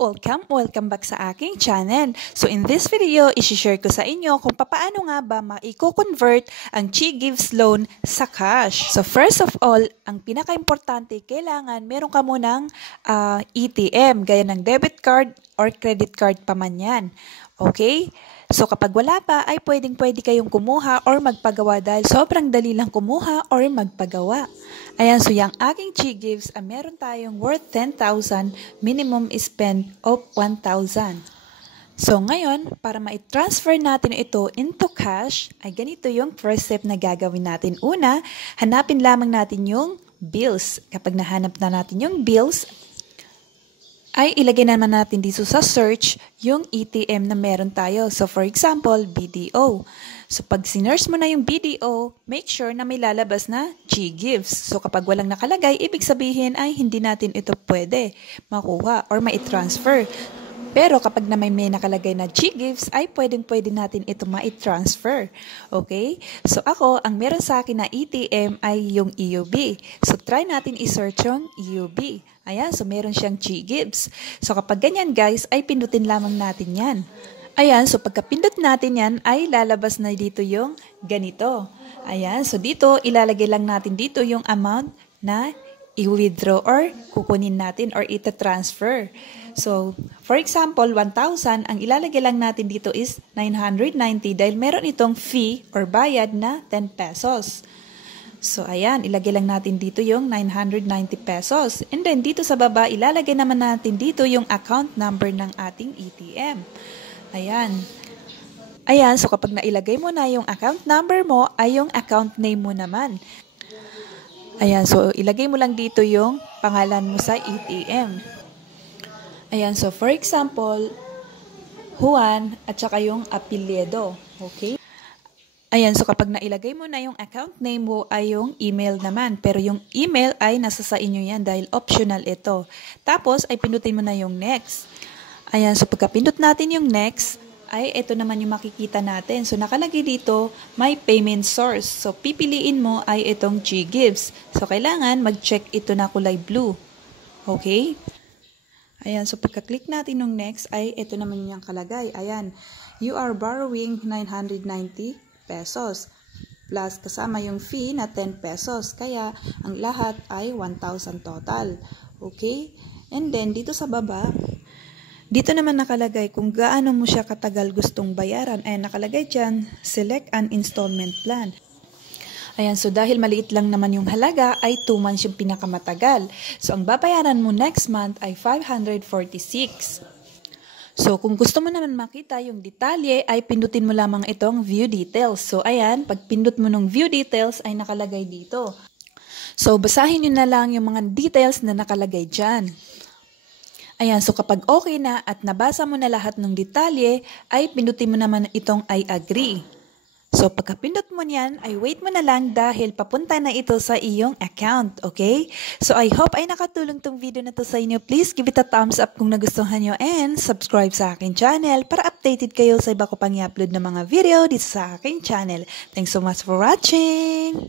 Welcome back sa aking channel. So in this video, isi-share ko sa inyo kung paano nga ba maiko-convert ang Chi Gives loan sa cash. So first of all, ang pinaka-importante, kailangan meron ka munang ATM, gaya ng debit card or credit card pa man yan. Okay? So kapag wala pa, ay pwede kayong kumuha or magpagawa dahil sobrang dali lang kumuha or magpagawa. Ayan, so yung aking Chi Gives, meron tayong worth 10,000, minimum spend of 1,000. So ngayon, para ma-transfer natin ito into cash, ay ganito yung first step na gagawin natin. Una, hanapin lamang natin yung bills. Kapag nahanap na natin yung bills, ay ilagay naman natin dito sa search yung ATM na meron tayo. So for example, BDO. So pag sinearch mo na yung BDO, make sure na may lalabas na Chi Gives. So kapag walang nakalagay, ibig sabihin ay hindi natin ito pwede makuha or ma-transfer. Pero kapag na may nakalagay na Chi Gives, ay pwede natin ito ma-transfer. Okay? So ako, ang meron sa akin na ATM ay yung EUB. So try natin i-search yung EUB. Ayan, so meron siyang Chi Gives. So kapag ganyan guys, ay pindutin lamang natin yan. Ayan, so pagkapindot natin yan, ay lalabas na dito yung ganito. Ayan, so dito, ilalagay lang natin dito yung amount na i-withdraw or kukunin natin or ita-transfer. So, for example, 1,000, ang ilalagay lang natin dito is 990 dahil meron itong fee or bayad na 10 pesos. So, ayan, ilagay lang natin dito yung 990 pesos. And then, dito sa baba, ilalagay naman natin dito yung account number ng ating ATM. Ayan. Ayan, so kapag nailagay mo na yung account number mo, ay yung account name mo naman. Ayan, so ilagay mo lang dito yung pangalan mo sa ATM. Ayan, so for example, Juan at saka yung apelyido. Okay? Ayan, so kapag nailagay mo na yung account name mo ay yung email naman. Pero yung email ay nasa sa inyo yan dahil optional ito. Tapos ay pindutin mo na yung next. Ayan, so pagkapindot natin yung next, ay ito naman yung makikita natin. So nakalagay dito, my payment source. So pipiliin mo ay itong Chi Gives. So kailangan mag-check ito na kulay blue. Okay? Ayan, so pagka-click natin yung next, ay ito naman yung kalagay. Ayan, you are borrowing 990 pesos. Plus kasama yung fee na 10 pesos. Kaya ang lahat ay 1,000 total. Okay? And then dito sa baba, dito naman nakalagay kung gaano mo siya katagal gustong bayaran. Ayan, nakalagay dyan, select an installment plan. Ayan, so dahil maliit lang naman yung halaga, ay 2 months yung pinakamatagal. So ang babayaran mo next month ay 546. So kung gusto mo naman makita yung detalye, ay pindutin mo lamang itong view details. So ayan, pag pindot mo ng view details, ay nakalagay dito. So basahin nyo na lang yung mga details na nakalagay dyan. Ayan, so kapag okay na at nabasa mo na lahat ng detalye, ay pindutin mo naman itong I agree. So pagkapindot mo niyan, ay wait mo na lang dahil papunta na ito sa iyong account, okay? So I hope ay nakatulong tong video na to sa inyo. Please give it a thumbs up kung nagustuhan nyo and subscribe sa aking channel para updated kayo sa iba ko pang i-upload na mga video dito sa aking channel. Thanks so much for watching!